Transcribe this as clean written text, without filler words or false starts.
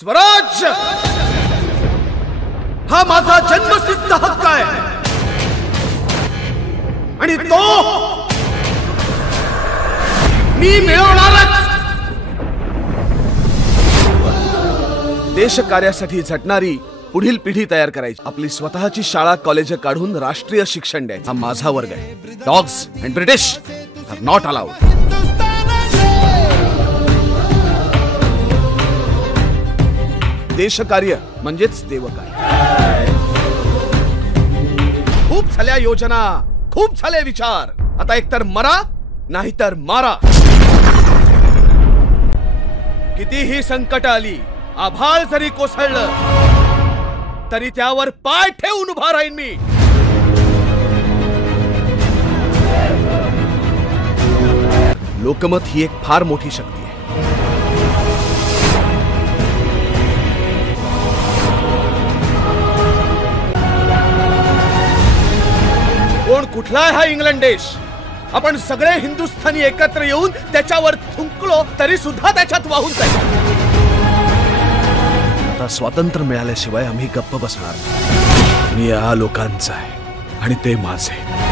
स्वराज्य हा माझा जन्मसिद्ध हक्क आहे आणि तो मी मिळवणारच। देश कार्यासाठी झटणारी पुढील पिढी तयार करायची, आपली स्वतःची शाळा कॉलेज काढून राष्ट्रीय शिक्षण द्यायचं हा माझा वर्ग आहे। Dogs and British are not allowed. देशकार्य म्हणजेच देवकार्य। खूप झाल्या योजना, खूप झाले विचार, आता एकतर मरा नाहीतर मारा। कितीही संकट आली, आभाळ जरी कोसळलं तरी त्यावर पाय ठेवून उभा राहीन मी। लोकमत ही एक फार मोठी शक्ती आहे। कोण कुठला आहे हा इंग्लंड देश? आपण सगळे हिंदुस्थानी एकत्र येऊन त्याच्यावर थुंकलो तरी सुद्धा त्याच्यात वाहून जाईल। आता स्वातंत्र्य मिळाल्याशिवाय आम्ही गप्प बसणार। मी या लोकांचा आहे आणि ते माझे।